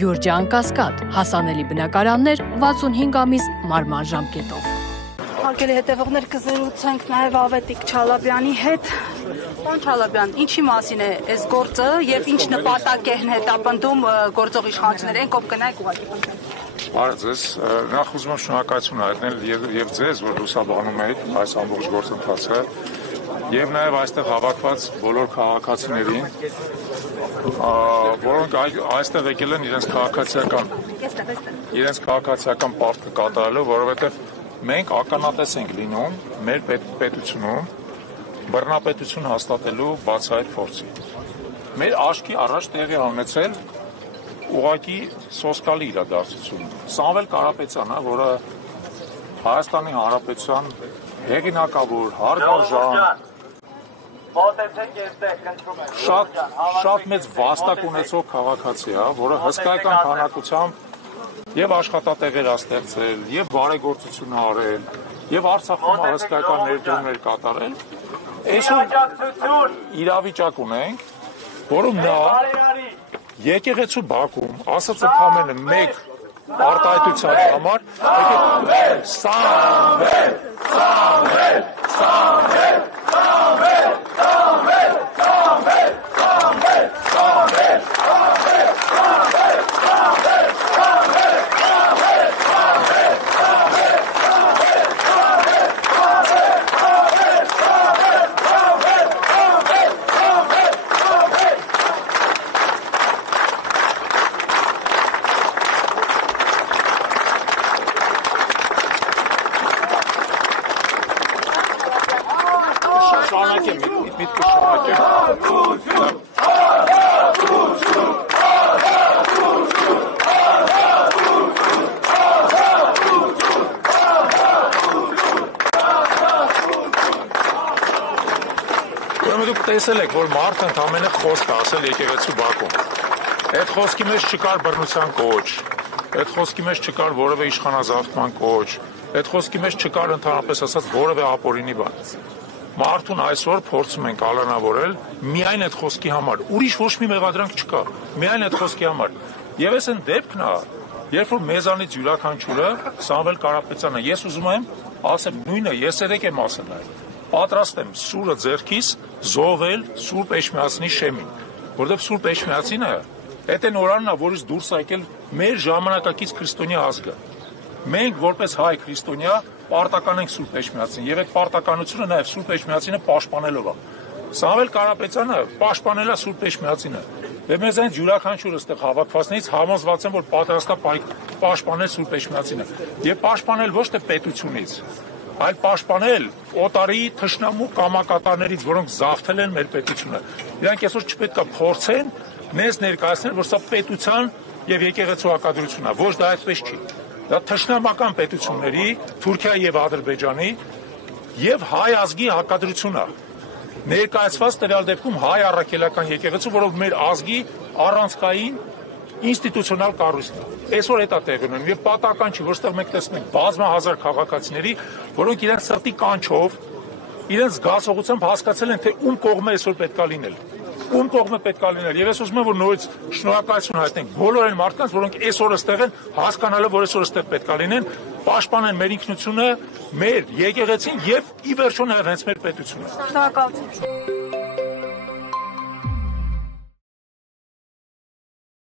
Գյուրջան Կասկադ, հասանելի բնակարաններ 65 ամիս մարման ժամկետով։ Հարգելի հետևողներ, կզրուցենք նաև Ավետիք Չալաբյանի հետ։ Պարոն Չալաբյան, ինչի մասին է այս գործը եւ ինչ նպատակ է հետապնդում գործող իշխանությունները, ով կնայեք ուղղակի։ Բարև ձեզ, նախ ուզում եմ շնորհակալություն հայտնել եւ ձեզ, որ լուսաբանում եք այս ամբողջ գործընթացը, եւ նաեւ այստեղ հավաքված բոլոր քաղաքացիներին, որոնք այստեղ եկել են իրենց քաղաքացիական պարտքը կատարելու, որովհետեւ մենք ականատես ենք լինում մեր պետությունում բռնապետություն հաստատելու բացահայտ փորձի։ Մեր աչքի առաջ տեղի ունեցել ուղղակի սոսկալի իրադարձություն։ Սամվել Կարապետյանը, որը Հայաստանի Հանրապետության հեղինակավոր, հարգարժան, շատ մեծ վաստակ ունեցող քաղաքացի է, որը հսկայական քանակությամբ եւ աշխատատեղեր ստեղծել, եւ բարեգործություն արել, եւ Արցախում հսկայական ներդրումներ կատարել։ Այսօր իրավիճակ ունենք, որում նա եկեղեցու բակում ասած ընդամենը մեկ արտահայտության համար տեսել եք, որ մարդը ընդամենը խոսք ասել եկեղեցու բակում։ Այդ խոսքի մեջ չկար բռնության կոչ, այդ խոսքի մեջ չկար որևէ իշխանազավթման կոչ, այդ խոսքի մեջ չկար ընդհանրապես ասած որևէ ապօրինի բան։ Մարդուն այսօր փորձում ենք ալանավորել միայն այդ խոսքի համար, ուրիշ ոչ մի մեղադրանք չկա, միայն այդ խոսքի համար։ Եվ այս այն դեպքն է, երբ որ մեզանից յուրաքանչյուրը Սամվել Կարապետյանը, ես ուզում եմ ասեմ նույնը, ես երեք եմ ասել այդ։ Պատրաստ եմ սուրը ձեռքիս զոհվել Սուրբ Էջմիածնի շեմին, որովհետև Սուրբ Էջմիածինը այդ այն օրանն է, որից դուրս եկել մեր ժամանակակից քրիստոնյա ազգը։ Մենք որպես հայ քրիստոնյա պարտական ենք Սուրբ Էջմիածին, եւ այդ պարտականությունը նաեւ Սուրբ Էջմիածինը պաշտպանելով է։ Սամվել Կարապետյանը պաշտպանել է Սուրբ Էջմիածինը։ Եվ մեզ այն յուրաքանչյուրը այստեղ հավաքվածներից համոզված են, որ պատրաստ է պաշտպանել Սուրբ Էջմիածինը եւ պաշտպանել ոչ թե պետությունից, այլ պաշտպանել օտարի թշնամու կամակատարներից, որոնք զավթել են մեր պետությունը։ Իրանք այսօր չպետք է փորձեն մեզ ներկայացնել, որ սա պետության եւ եկեղեցու հակադրությունն է, ոչ դա այդպես չի։ Դա թշնամական պետությունների, Թուրքիայի եւ Ադրբեջանի եւ հայ ազգի հակադրությունն է։ Ներկայացված տվյալ դեպքում հայ առաքելական եկեղեցու, որով մեր ազգի առանցքային ինստիտուցիոնալ կառույցն է։ Այսօր դա տեղի ունենում եւ պատահական չի, որտեղ մենք տեսնում ենք բազմահազար քաղաքացիների, որոնք իրենց սրտի կանչով, իրենց զգացողությամբ հասկացել են, թե ում կողմը այսօր պետք է լինել։ Ում կողմը պետք է լինել։ Եվ ես ուզում եմ, որ նորից շնորհակալություն հայտնենք բոլոր այն մարդկանց, որոնք այսօր այստեղ են, հասկանալով, որ այսօր այստեղ պետք է լինեն, պաշտպանեն մեր ինքնությունը, մեր եկեղեցին եւ ի վերջո նաեւ հենց մեր պետությունը։ Շնորհակալություն։